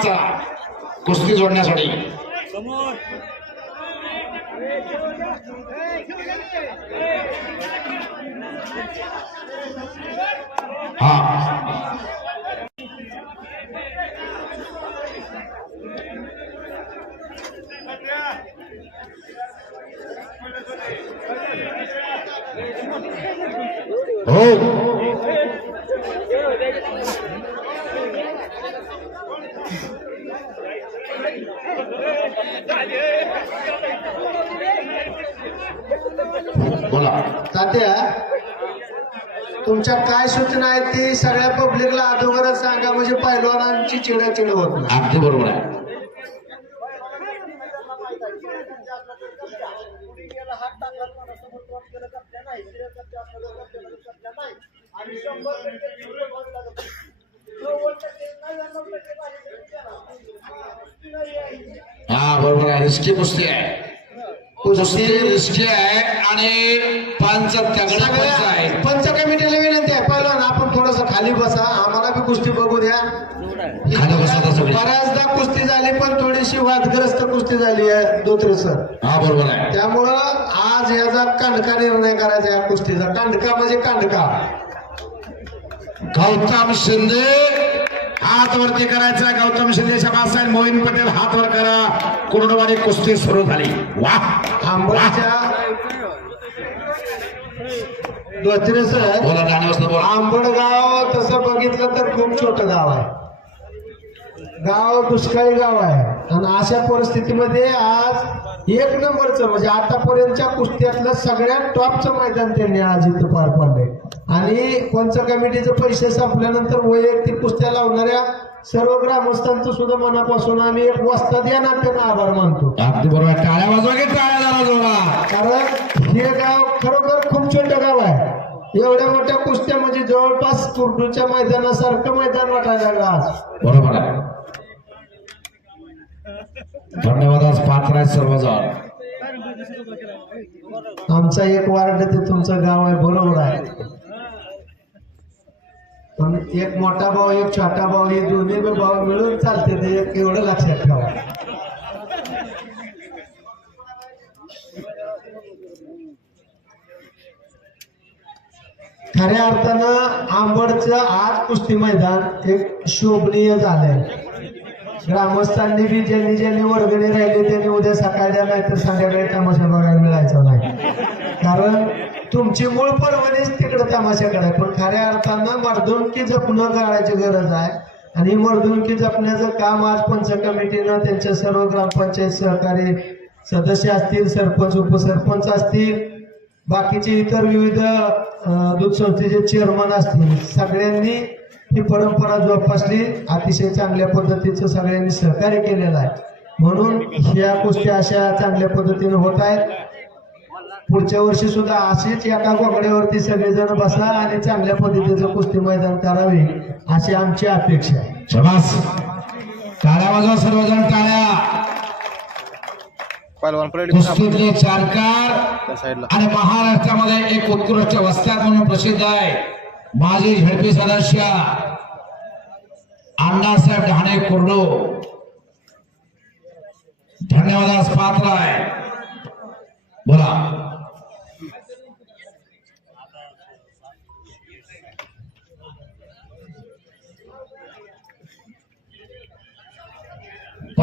आजचा कुस्ती जोडण्यासाठी. हा. हो. बोला. तात्या तुमच्या काय सूचना आहेत ती सगळ्या पब्लिकला अगोदरच सांगा म्हणजे पैलवानांची चिडाचिड होत नाही. अगदी बरोबर आहे. हा बरोबर आहे. रिस्की कुस्ती आहे. कुस्ती रिस्की आहे आणि पंच तगडा पंच आहे. सगळ्या पंच कमिटीला विनंती आहे. आपण थोडस खाली बसा. आम्हाला बी कुस्ती बघू द्या. खाली बसा. बऱ्याचदा कुस्ती झाली पण थोडीशी वादग्रस्त कुस्ती झाली आहे दोत्रे सर. हा बरोबर आहे. त्यामुळं आज याचा कांडका निर्णय करायचा या कुस्तीचा. कांडका म्हणजे कांडका. गौतम शिंदे हात वरती करायचा गौतम शिंदे शबास साहेब मोहीन पटेल हात वर करा. कुर्डवाडी कुस्ती सुरू झाली. वा. आंबडच्या दोत्रे सर बोला गाण्यावर बोला. आंबडगाव तसं बघितलं तर खूप छोटं गाव आहे. गाव दुष्काळी गाव आहे. आणि अशा परिस्थितीमध्ये आज एक नंबरचं म्हणजे आतापर्यंतच्या कुस्त्यातलं सगळ्यात टॉपचं मैदान त्यांनी आज इथं पार पाडलंय. आणि पंच कमिटीचे पैसे संपल्यानंतर वैयक्तिक कुस्त्या लावणाऱ्या सर्व ग्रामस्थांचं सुद्धा मनापासून आम्ही एक वस्ताद या नात्यानं आभार मानतो. अगदी बरोबर. आहे टाळ्या वाजवा की टाळ्या जरा कारण हे गाव खरोखर खूप छोटं गाव आहे. एवढ्या मोठ्या कुस्त्या म्हणजे जवळपास कुर्डूच्या मैदानासारखं मैदान वाटायला लागलं आज. बरोबर आहे. धन्यवाद आज पात्र आहेत सर्वजण. आमचा एक वार्ड ते तुमचं गाव आहे बरोबर आहे. पण एक मोठा भाऊ एक छोटा भाऊ हे दोन्ही भाऊ मिळून चालते ते एवढं लक्षात ठेवा. खऱ्या अर्थानं आंबडचं आज कुस्ती मैदान एक शोभनीय झालंय. ग्रामस्थांनी बी ज्यांनी ज्यांनी वर्गणी राहिली त्यांनी उद्या सकाळच्या नाही तर संध्याकाळी तमाशा बघायला मिळायचा नाही. कारण तुमची मूळ परवानेच तिकडे तमाशाकडे आहे. पण खऱ्या अर्थानं मर्दुमकी जपणं करायची गरज आहे. आणि मर्दुंकी जपण्याचं काम आज पंच कमिटीनं त्यांच्या सर्व ग्रामपंचायत सहकारी सदस्य असतील सरपंच उपसरपंच असतील बाकीचे इतर विविध दूधसंस्थेचे दूध संस्थेचे चेअरमन असतील सगळ्यांनी ही परंपरा जोपासली. अतिशय चांगल्या पद्धतीचं सगळ्यांनी सहकार्य केलेलं आहे. म्हणून ह्या गोष्टी अशा चांगल्या पद्धतीने होत आहेत. पुढच्या वर्षी सुद्धा अशीच एका गोगड्यावरती सगळेजण बसा आणि चांगल्या पद्धतीचं कुस्ती मैदान करावे अशी आमची अपेक्षा आहे. शबास. टाळ्या वाजवा सर्वजण टाळ्या. पहिलवान परेड कुस्तीतले चारकार आणि महाराष्ट्रामध्ये एक उत्कृष्ट वस्त्यात म्हणून प्रसिद्ध आहे. माजी झडपी सदस्य अण्णासाहेब ढाणे कुर्डू. धन्यवादास पात्र आहे. बोला.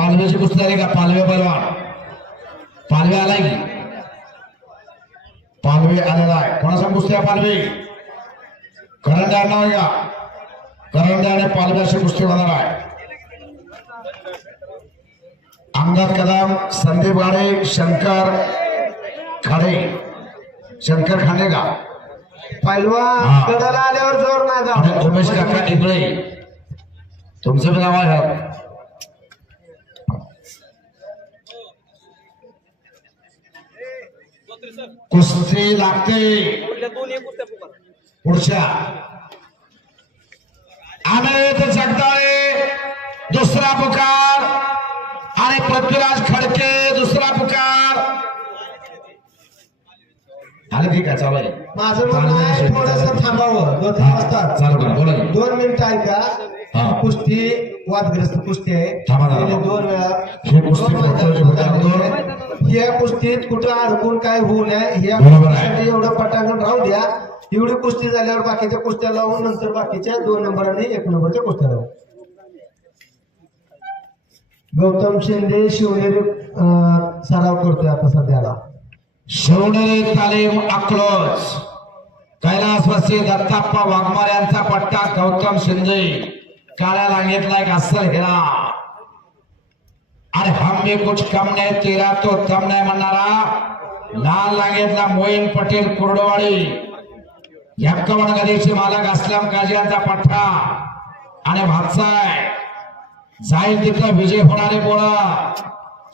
पालव्याची कुस्ती झाली का? पालवे बलवान पालवे आलाय की? पालवे आलेला आहे. कोणाचा कुस्ती आहे पालवे? करंडा नाव का करंडा आणि पालव्याची कुस्ती होणार आहे. अंगद कदम संदीप गाडे शंकर खाडे. शंकर खांडे का? पैलवान हा. गडाला आल्यावर जोर नाही आणि उमेश काका इकडे तुमचं बी नाव आहे. कुस्ती लागते. पुढच्या. अमित जगदाळे दुसरा पुकार. आणि पृथ्वीराज खडके दुसरा पुकार. आलं ठीक आहे चालू आहे. माझं म्हणणं थोडस थांबावं. दोन तीन वाजता चालू करा बोला. की. दोन मिनिटं ऐका हा. कुस्ती वादग्रस्त कुस्ती आहे. थांबा, थांबा. गेले दोन वेळा. हे कुस्ती. या कुस्तीत कुठं अडकून काय होऊ नये या. कुस्तीसाठी एवढं पटांगण राहू द्या. एवढी कुस्ती झाल्यावर बाकीच्या कुस्त्या लावून नंतर बाकीच्या दोन नंबर आणि एक नंबरच्या कुस्त्या लावून गौतम शिंदे शिवनेरी सराव करतोय आता सध्याला. शिवनेरी तालीम अकलोज. कैलासवासी दत्ताप्पा वाघमार यांचा पट्टा गौतम शिंदे. काळ्या रांगेतला एक अस्सल हिरा. आणि हम भी कुछ कम नाही तेरा तो कम नाही म्हणणारा लाल लागेतला मोईन पटेल कुर्डवाडी। एक्कावन्न गदीचे मालक असलम काजी यांचा पट्टा आणि भातसाय जाईल तिथं विजय होणारे बोळा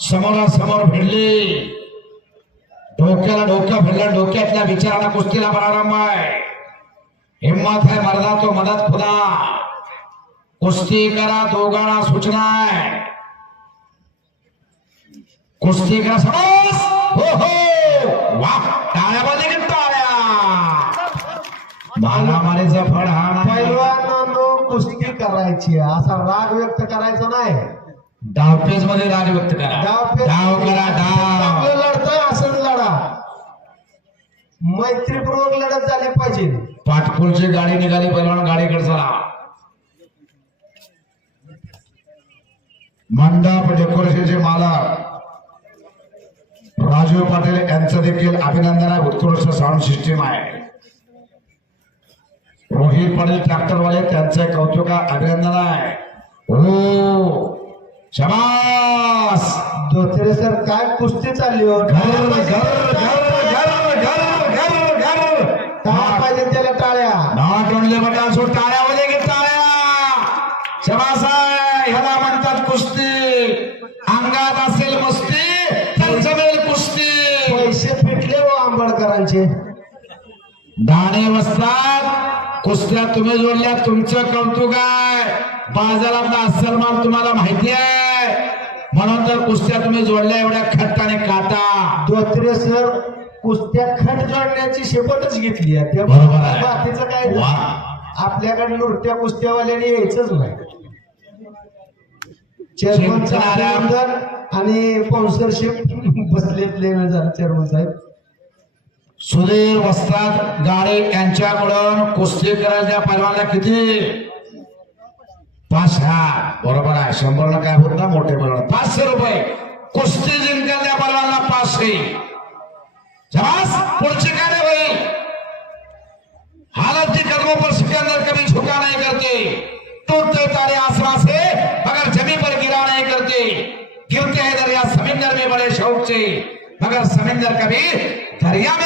समोरासमोर भिडली। डोक्याला डोकं भिडलं डोक्यातल्या विचाराला कुस्तीला प्रारंभ आहे हिम्मत है मर्दा तो मदत खुदा। कुस्ती करा दोघांना सूचना आहे कुस्ती करा समोस हो हो. वाह टाळ्या वाजले की टाळ्या. मारामारीचा फळ हा पैलवानांनो कुस्ती करायची असा राग व्यक्त करायचा नाही. डावपेच मध्ये राग व्यक्त करा. डाव करा डाव. लढतंय असंच लढा. मैत्रीपूर्वक लढत झाली पाहिजे. पाटकुलची गाडी निघाली पहिलवान गाडीकडे चला. मंडप डेकोरेशनचे मालक राजीव पाटील यांचं देखील अभिनंदन आहे. उत्कृष्ट साऊंड सिस्टीम आहे. रोहित पाटील ट्रॅक्टरवाले त्यांचं कौतुक अभिनंदन आहे. हो. शबास! धोत्रे सर काय कुस्ती चालली हो? घर घर घर घर घर घर घर. पाहिजे त्याला टाळ्या? नॉट ओनली बटन सो टाळ्या वाले की टाळ्या? शबासाय ह्याला म्हणतात कुस्ती. अंगात असेल आंबेडकरांचे दाणे वसतात कुस्त्या तुम्ही जोडल्या तुमचं कौतुक आहे. बाजारातला अस्सल माल तुम्हाला माहिती आहे. म्हणून तर कुस्त्या तुम्ही जोडल्या एवढ्या खट्ट आणि काटा. धोत्रे सर कुस्त्या खट जोडण्याची शपथच घेतली आहे. बरोबर त्यामुळे आहे. बाकीचं काय वा. आपल्याकडे नुरत्या कुस्त्यावाल्याने यायचंच नाही. चेअरमनचं जिंकणाऱ्या- आणि स्पॉन्सरशिप बसलेले झालं चेअरमन साहेब. सुधीर वस्ताद गाडे यांच्याकडून कुस्ती करायच्या पैलवानला किती? पाच हा बरोबर आहे. शंभरला काय होत ना मोठे पैलवान पाचशे रुपये. कुस्ती जिंकल्या पैलवानला पाचशे. जवास पुढची काय रे भाई हालत की कदमों पर सिकंदर कभी झुका नहीं करते. टूटते तारे आसमां से मगर जमीन पर गिरा नहीं करते. गिरते हैं दरिया समिंदर में बड़े शौक से मगर समिंदर कभी दरिया में